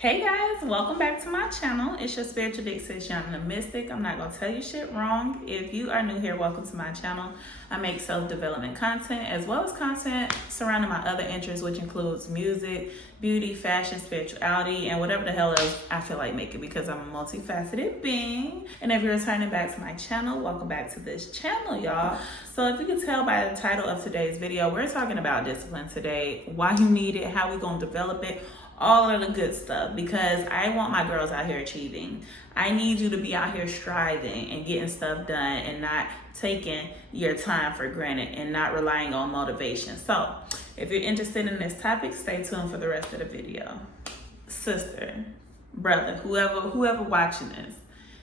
Hey guys, welcome back to my channel. It's your spiritual big sis, I'm the mystic. I'm not gonna tell you shit wrong. If you are new here, welcome to my channel. I make self-development content as well as content surrounding my other interests, which includes music, beauty, fashion, spirituality, and whatever the hell else I feel like making, because I'm a multifaceted being. And if you're returning back to my channel, welcome back to this channel, y'all. So if you can tell by the title of today's video, we're talking about discipline today, why you need it, how we gonna develop it, all of the good stuff, because I want my girls out here achieving. I need you to be out here striving and getting stuff done and not taking your time for granted and not relying on motivation. So if you're interested in this topic, stay tuned for the rest of the video. Sister, brother, whoever watching this,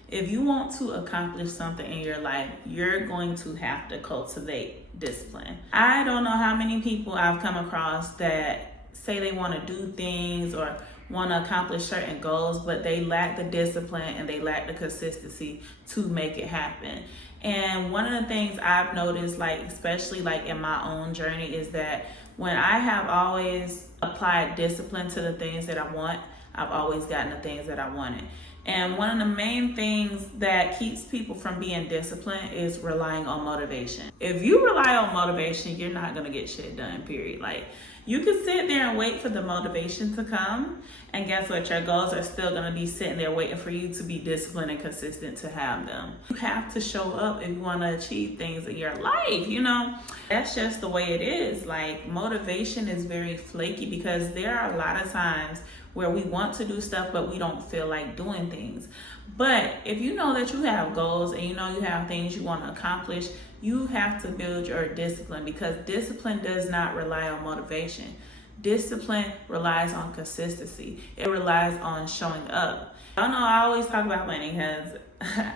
if you want to accomplish something in your life, you're going to have to cultivate discipline. I don't know how many people I've come across that say they want to do things or want to accomplish certain goals, but they lack the discipline and they lack the consistency to make it happen. And one of the things I've noticed, like especially like in my own journey, is that when I have always applied discipline to the things that I want, I've always gotten the things that I wanted. And one of the main things that keeps people from being disciplined is relying on motivation. If you rely on motivation, you're not gonna get shit done, period. Like, you can sit there and wait for the motivation to come, and guess what? Your goals are still gonna be sitting there waiting for you to be disciplined and consistent to have them. You have to show up if you wanna achieve things in your life, you know? That's just the way it is. Like, motivation is very flaky because there are a lot of times where we want to do stuff, but we don't feel like doing things. But if you know that you have goals and you know you have things you want to accomplish, you have to build your discipline, because discipline does not rely on motivation. Discipline relies on consistency. It relies on showing up. I know I always talk about money because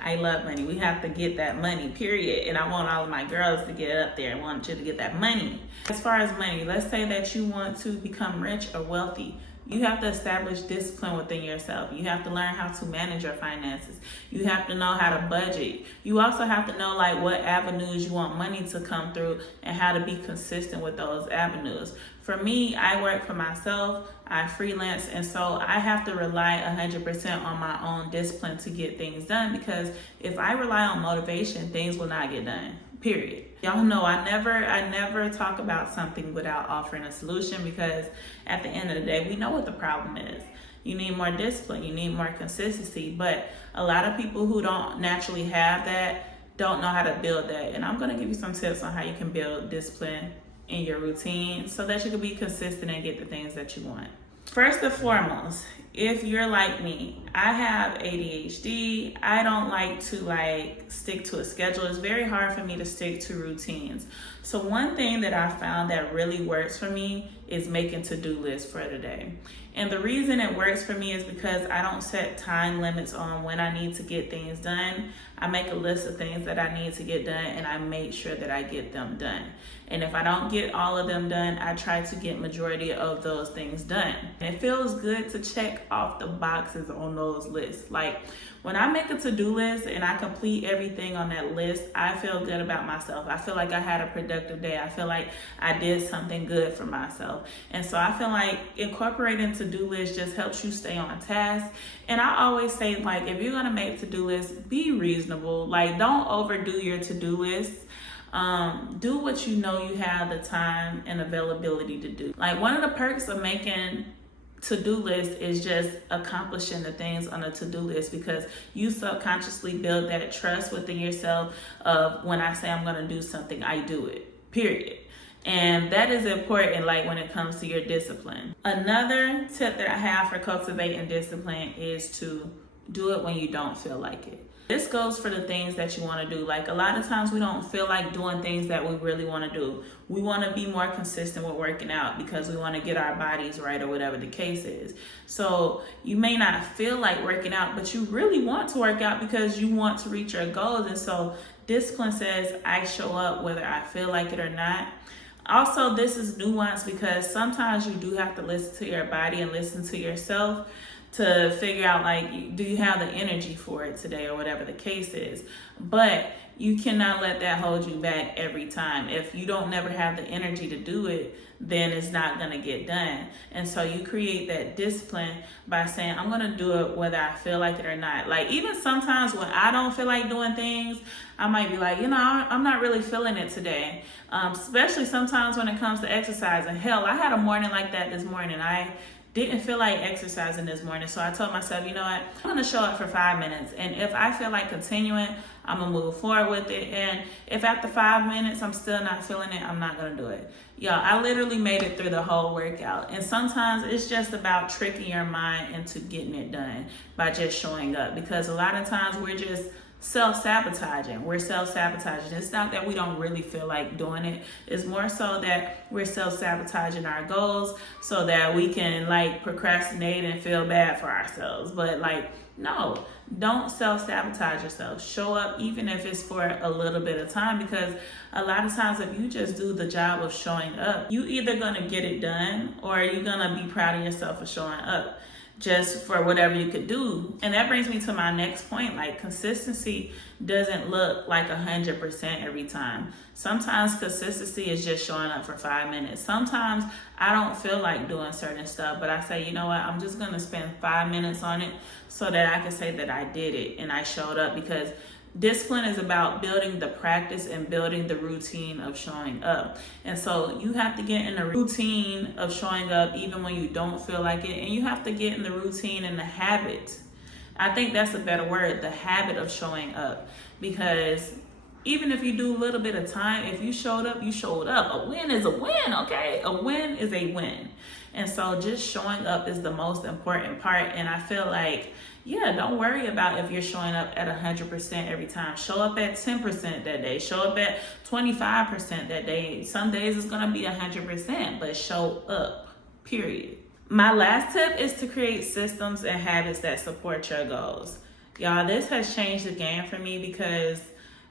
I love money. We have to get that money, period. And I want all of my girls to get up there. I want you to get that money. As far as money, let's say that you want to become rich or wealthy. You have to establish discipline within yourself. You have to learn how to manage your finances. You have to know how to budget. You also have to know like what avenues you want money to come through and how to be consistent with those avenues. For me, I work for myself, I freelance, and so I have to rely 100% on my own discipline to get things done, because if I rely on motivation, things will not get done. Period. Y'all know I never talk about something without offering a solution, because at the end of the day, we know what the problem is. You need more discipline, you need more consistency, but a lot of people who don't naturally have that don't know how to build that. And I'm gonna give you some tips on how you can build discipline in your routine so that you can be consistent and get the things that you want. First and foremost, if you're like me, I have ADHD. I don't like to stick to a schedule. It's very hard for me to stick to routines. So one thing that I found that really works for me is making to-do lists for the day. And the reason it works for me is because I don't set time limits on when I need to get things done. I make a list of things that I need to get done, and I make sure that I get them done. And if I don't get all of them done, I try to get majority of those things done. And it feels good to check off the boxes on those lists. Like, when I make a to-do list and I complete everything on that list, I feel good about myself. I feel like I had a productive day. I feel like I did something good for myself. And so I feel like incorporating to-do lists just helps you stay on task. And I always say, like, if you're gonna make to-do lists, be reasonable. Like, don't overdo your to-do list. Do what you know you have the time and availability to do. Like, one of the perks of making to-do list is just accomplishing the things on a to-do list, because you subconsciously build that trust within yourself of, when I say I'm going to do something, I do it, period. And that is important, like, when it comes to your discipline. Another tip that I have for cultivating discipline is to do it when you don't feel like it. This goes for the things that you want to do. Like, a lot of times we don't feel like doing things that we really want to do. We want to be more consistent with working out because we want to get our bodies right, or whatever the case is. So you may not feel like working out, but you really want to work out because you want to reach your goals. And so discipline says I show up whether I feel like it or not. Also, this is nuanced because sometimes you do have to listen to your body and listen to yourself to figure out, like, do you have the energy for it today, or whatever the case is. But you cannot let that hold you back every time. If you don't never have the energy to do it, then it's not gonna get done. And so you create that discipline by saying, I'm gonna do it whether I feel like it or not. Like even sometimes when I don't feel like doing things, I might be like, I'm not really feeling it today. Especially sometimes when it comes to exercising. Hell, I had a morning like that this morning. I didn't feel like exercising this morning. So I told myself, you know what, I'm gonna show up for 5 minutes. And if I feel like continuing, I'm gonna move forward with it. And if after 5 minutes I'm still not feeling it, I'm not gonna do it. Y'all, I literally made it through the whole workout. And sometimes it's just about tricking your mind into getting it done by just showing up. Because a lot of times we're just self-sabotaging. We're self-sabotaging. It's not that we don't really feel like doing it. It's more so that we're self-sabotaging our goals so that we can like procrastinate and feel bad for ourselves. But like, no, don't self-sabotage yourself. Show up even if it's for a little bit of time, because a lot of times if you just do the job of showing up, you either gonna get it done or you're gonna be proud of yourself for showing up just for whatever you could do. And that brings me to my next point. Like, consistency doesn't look like 100% every time. Sometimes consistency is just showing up for 5 minutes. Sometimes I don't feel like doing certain stuff, but I say, you know what, I'm just gonna spend 5 minutes on it so that I can say that I did it and I showed up. Because discipline is about building the practice and building the routine of showing up. And so you have to get in the routine of showing up even when you don't feel like it. And you have to get in the routine and the habit. I think that's a better word, the habit of showing up. Because even if you do a little bit of time, if you showed up, you showed up. A win is a win, okay? A win is a win. And so just showing up is the most important part. And I feel like, yeah, don't worry about if you're showing up at 100% every time. Show up at 10% that day. Show up at 25% that day. Some days it's going to be 100%, but show up, period. My last tip is to create systems and habits that support your goals. Y'all, this has changed the game for me because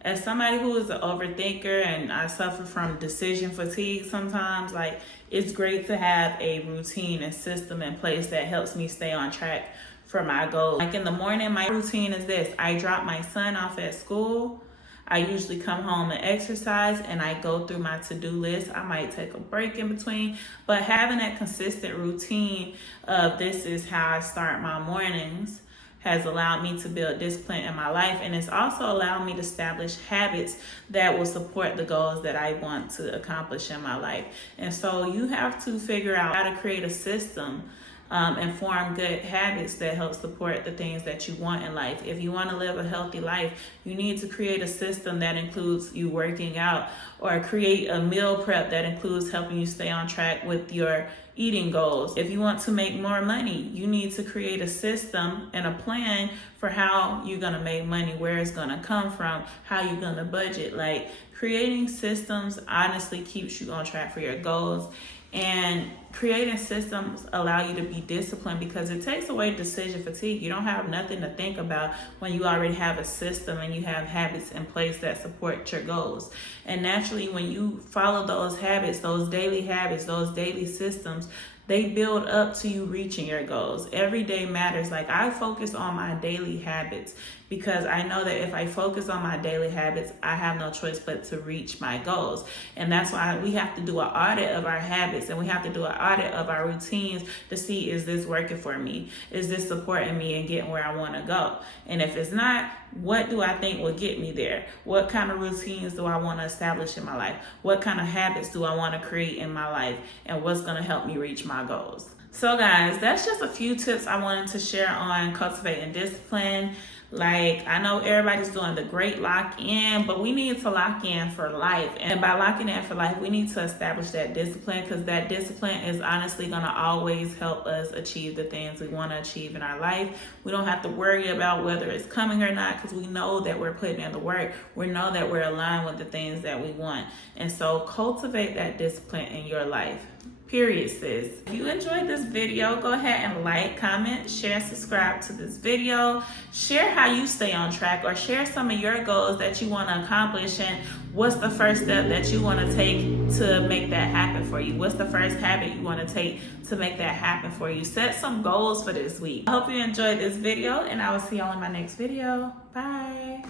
as somebody who is an overthinker and I suffer from decision fatigue sometimes, like, it's great to have a routine and system in place that helps me stay on track for my goals. Like in the morning, my routine is this. I drop my son off at school. I usually come home and exercise and I go through my to-do list. I might take a break in between, but having that consistent routine of this is how I start my mornings has allowed me to build discipline in my life. And it's also allowed me to establish habits that will support the goals that I want to accomplish in my life. And so you have to figure out how to create a system and form good habits that help support the things that you want in life. If you want to live a healthy life, you need to create a system that includes you working out, or create a meal prep that includes helping you stay on track with your eating goals. If you want to make more money, you need to create a system and a plan for how you're going to make money, where it's going to come from, how you're going to budget. Like, creating systems honestly keeps you on track for your goals. And creating systems allow you to be disciplined because it takes away decision fatigue. You don't have nothing to think about when you already have a system and you have habits in place that support your goals. And naturally, when you follow those habits, those daily systems, they build up to you reaching your goals. Every day matters. Like, I focus on my daily habits because I know that if I focus on my daily habits, I have no choice but to reach my goals. And that's why we have to do an audit of our habits, and we have to do an audit of our routines to see, is this working for me? Is this supporting me and getting where I want to go? And if it's not, what do I think will get me there? What kind of routines do I want to establish in my life? What kind of habits do I want to create in my life? And what's going to help me reach my goals? So guys, that's just a few tips I wanted to share on cultivating discipline. Like, I know everybody's doing the great lock in, but we need to lock in for life. And by locking in for life, we need to establish that discipline, because that discipline is honestly going to always help us achieve the things we want to achieve in our life. We don't have to worry about whether it's coming or not, because we know that we're putting in the work. We know that we're aligned with the things that we want. And so cultivate that discipline in your life. Period, sis. If you enjoyed this video, go ahead and like, comment, share, and subscribe to this video. Share how you stay on track, or share some of your goals that you want to accomplish, and what's the first step that you want to take to make that happen for you. What's the first habit you want to take to make that happen for you? Set some goals for this week. I hope you enjoyed this video, and I will see y'all in my next video. Bye.